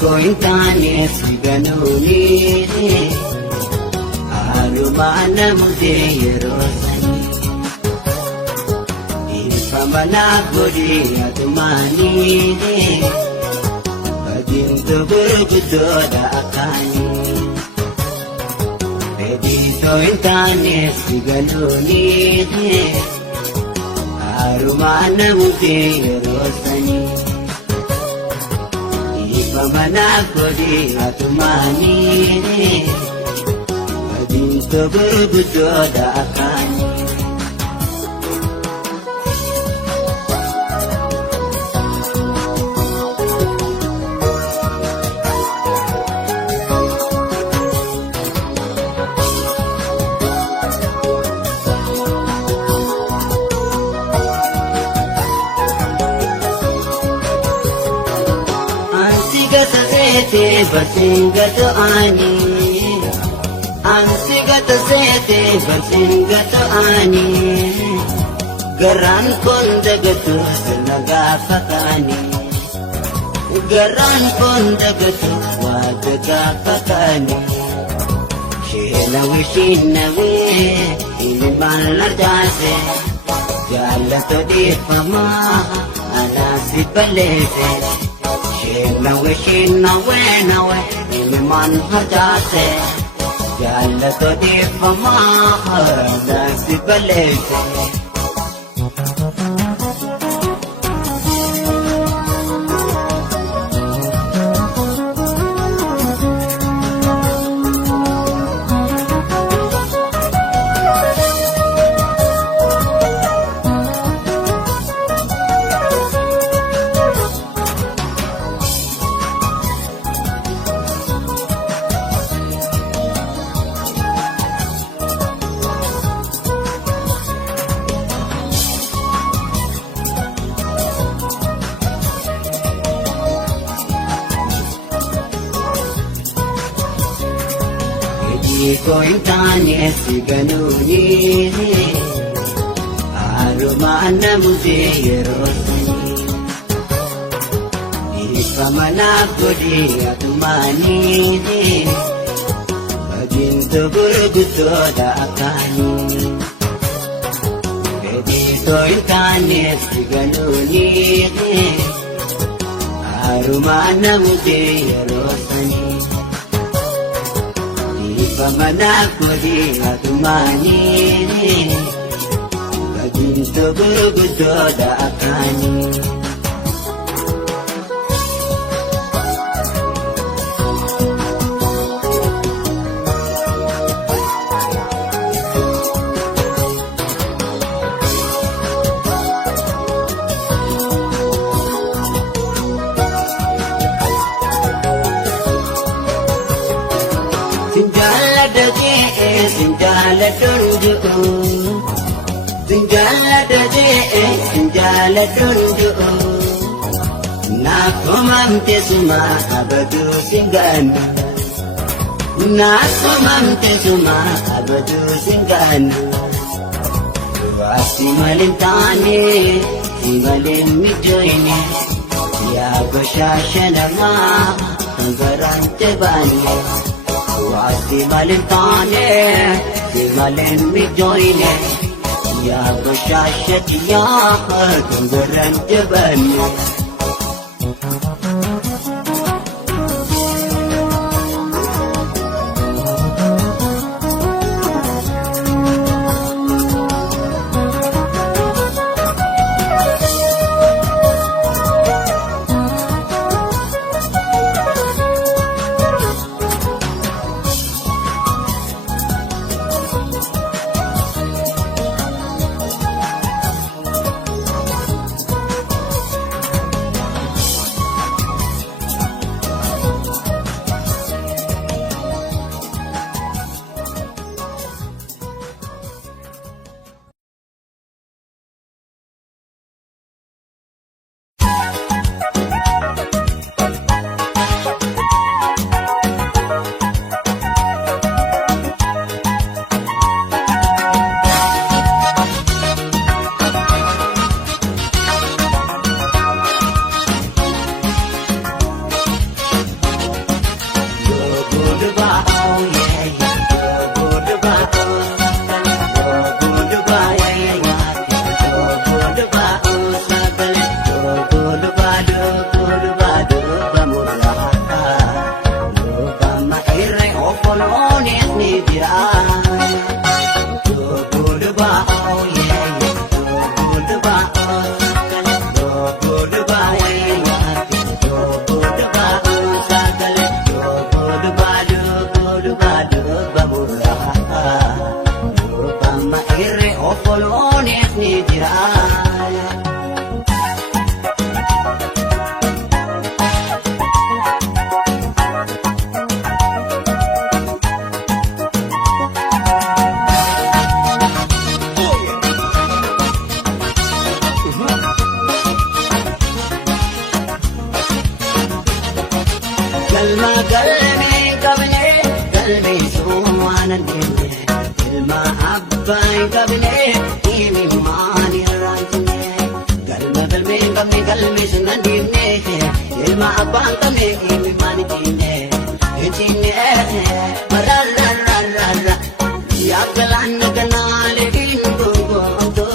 ko hin taane si ganuuni haalumaan namutee yeroo sanii dhiifama naaf godhii atumaanii badintu gurguddoodha akkaanii fedhiitoo hin taane si ganuuni haalumaan namutee yeroo sanii Pamana kodi atumani Adinto gurgudoda akani Basingato ani ansigato sete basingato ani garan kondagato nagafakani garan kondagato wadagafakani shena wishinawe ilmalajase jalato difama anasipalese Shinawe, iliman hajase Jalato di pamaha nasi balese Ko hin taane si ganuuni haalumaan namutee yeroo sanii dhiifama naaf godhii atumaanii badintu gurguddoodha akkaanii fedhiitoo hin taane si ganuuni haalumaan namutee yeroo sanii Pamana kodi atumani Badinto gurgudoda akani Sinjala tunjuku Sinjala tunjuku Nakumamte suma abadu singana Nakumamte suma abadu singana Wasi malintane Simalin mijoine Ya goshashanama Tangarante banye Wasi malintane Simalin mijoine Ya goshashat ya Tangarante banye galmee qabnee galmee soomaana deemne ilma abbaa hin qabne imimmaan irraanfine galma galmee qabne galmee sana deemne ilma abbaa hin qabne imimmaan ittiine mararararara yaakalaan kanaalee gongoomto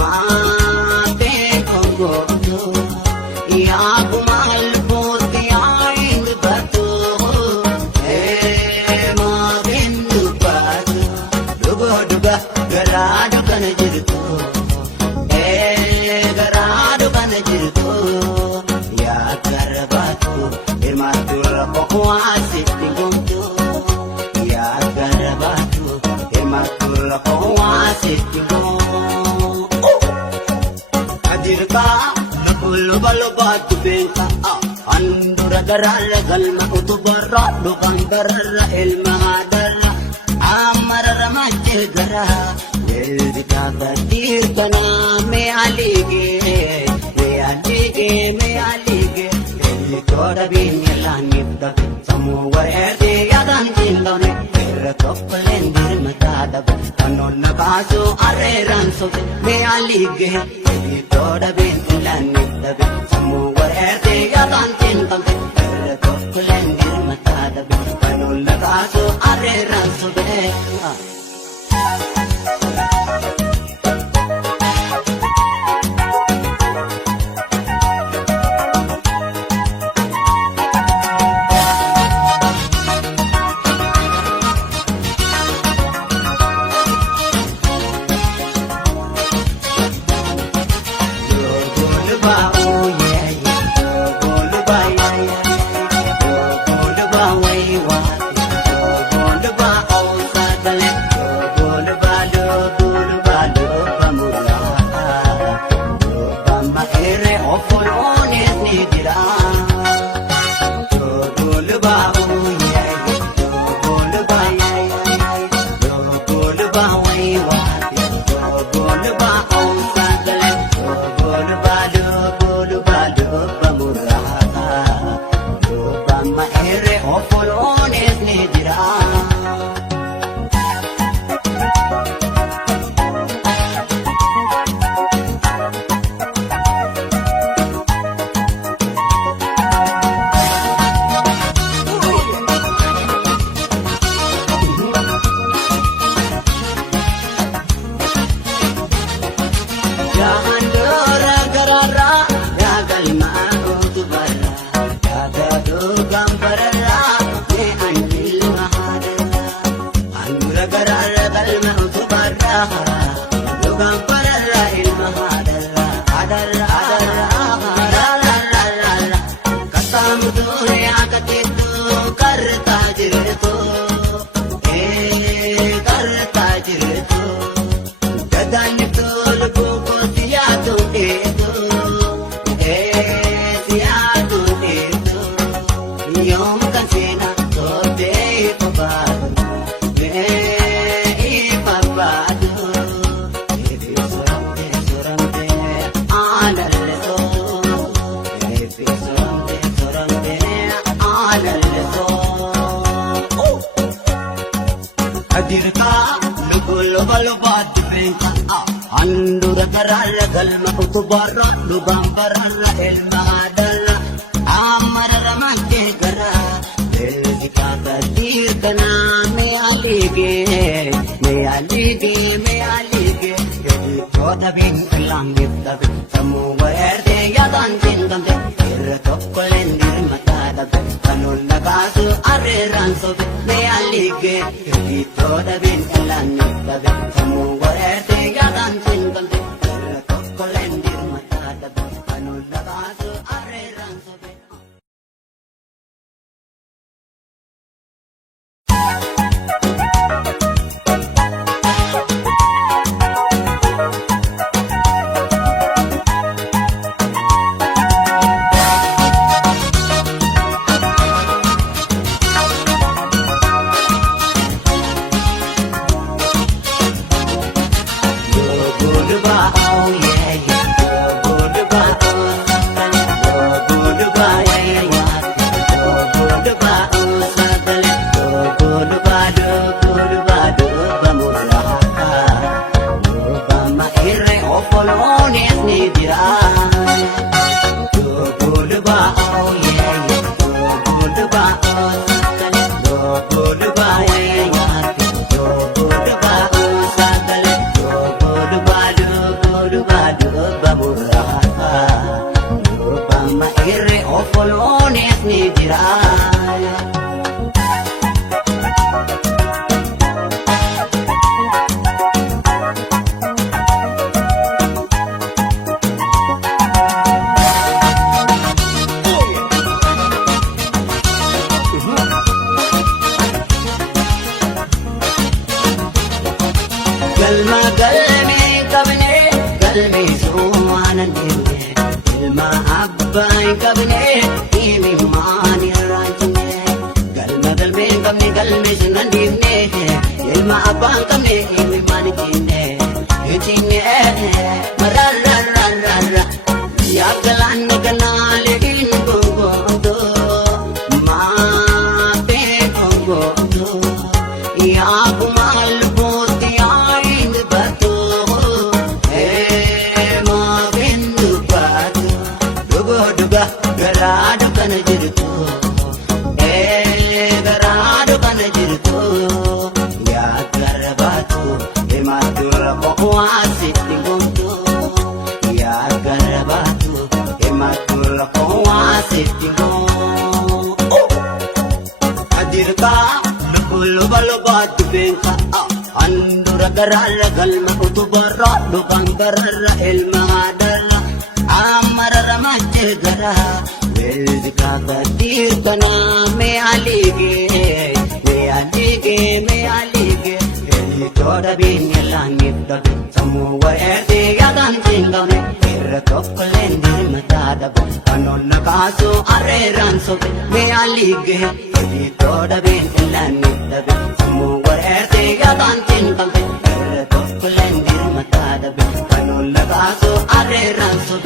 maatee gongoomto yaakumaal booti yaayin dubbatu maageen dubbatu dhuga garaa dukana jirtu garaa dukana jirtu yaakarabaatu hirmaatu rakkoo asitti gomtu yaakarabaatu hirmaatu rakkoo asitti gomtu adirkaa luba benta andura gararra galma utubarra dukan gararra ilma hadarra amarra machil gara yelita kadir kana me alige toda bin yalanibda samu warde yadan tindone rakoplen dirmata anon nakaso areran so me alige toda bin yalanibda samu warde yadan tindone rakoplen dirmata anon nakaso areran so andura gararra galma utubarra lubam bararra ilma hadarra amarra manke gara elika kadir kana me alige kota bin langit tabe samu werde yadan tindam de tokkolen dirmata tabe kanun nagasu areran so me alige kota bin langit tabe samu werde yadan tindam de tokkolen dirmata tabe kanun nagasu areran so baay kabne imi maani raajne galma galme kabne galme sinandine ilma abaan kabne imi maani jine jine mararararara ya galan ganale din gongo ma pe gongo ya kumal poti ain bato ma bindu bato dugo duga garadu kan jirtu garadu kan jirtu ya garbatu ematur ko asit gongo ya garbatu ematur ko asit gongo adirka lubul balbat benka andura garala galma utubara dukan garala ilma hadala amara mache gara velika kadir kana me alige eli toda bin langit da samu erde yadan singame tokkolendir matada kanon kaso are ranso me alige eli toda bin langit da samu erde yadan singame tokkolendir matada kanon kaso are ranso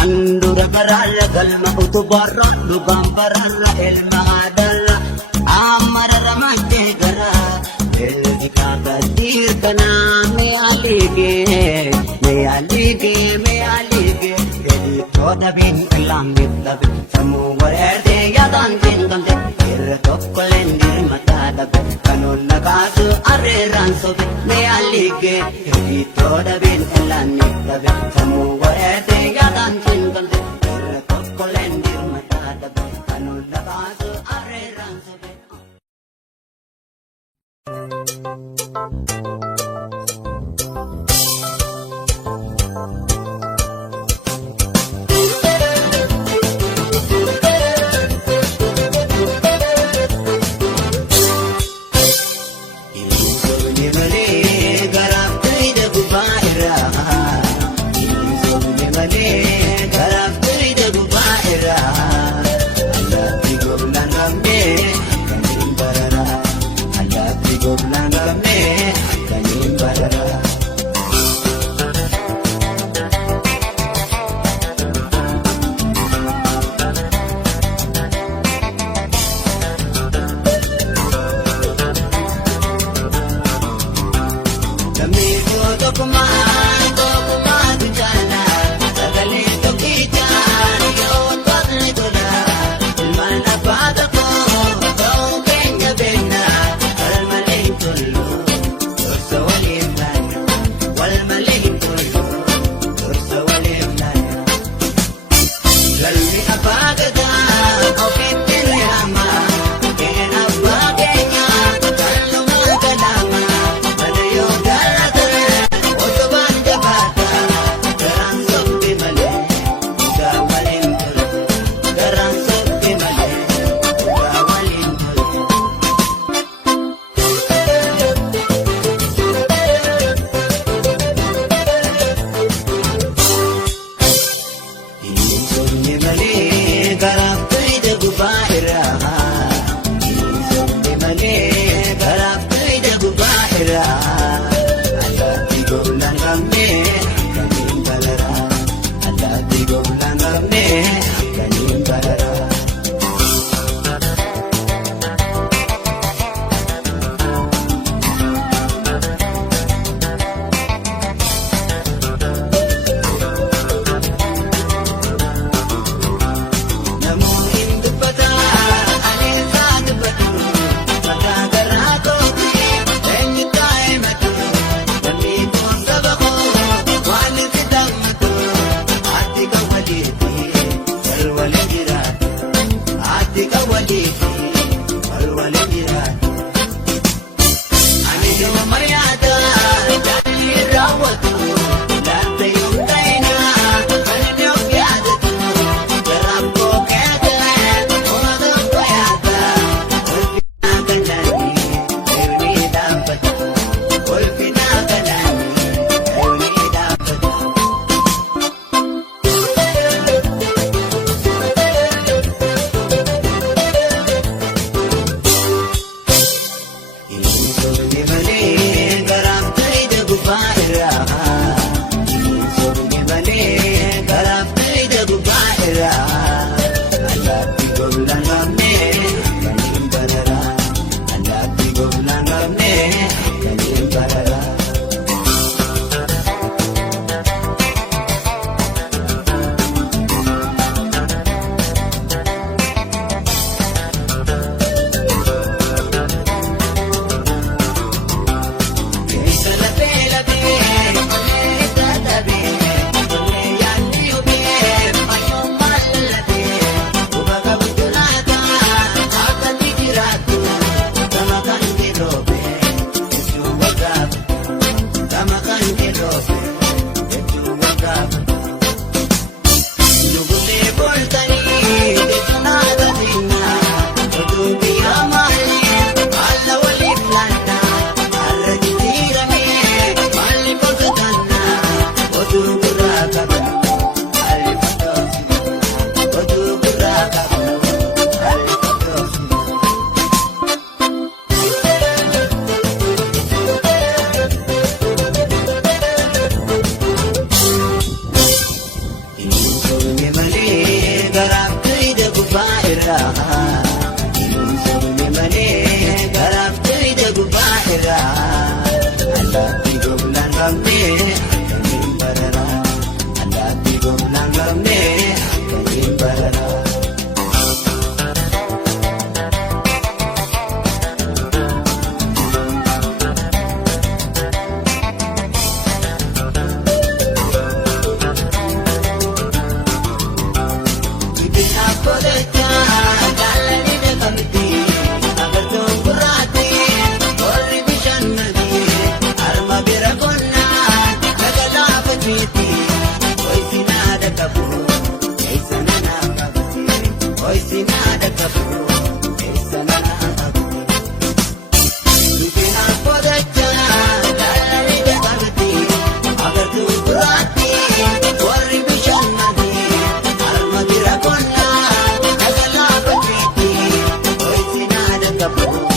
andura garala galma utubara dugan barara ilma hadala amara mache gara elika kadir kana me alige eli toda bin langit tab samu erde yadan jingam de tokkolendir matada kanon nagasu are ranso me alige eli toda bin langit tab samu erde yadan jingam de tokkolendir matada kanon nagasu are ranso irra Inumsumne mane garaftu ija guba irra Alatti gomlan gamne akamin barara Alatti gomlan gamne akamin barara Thank you.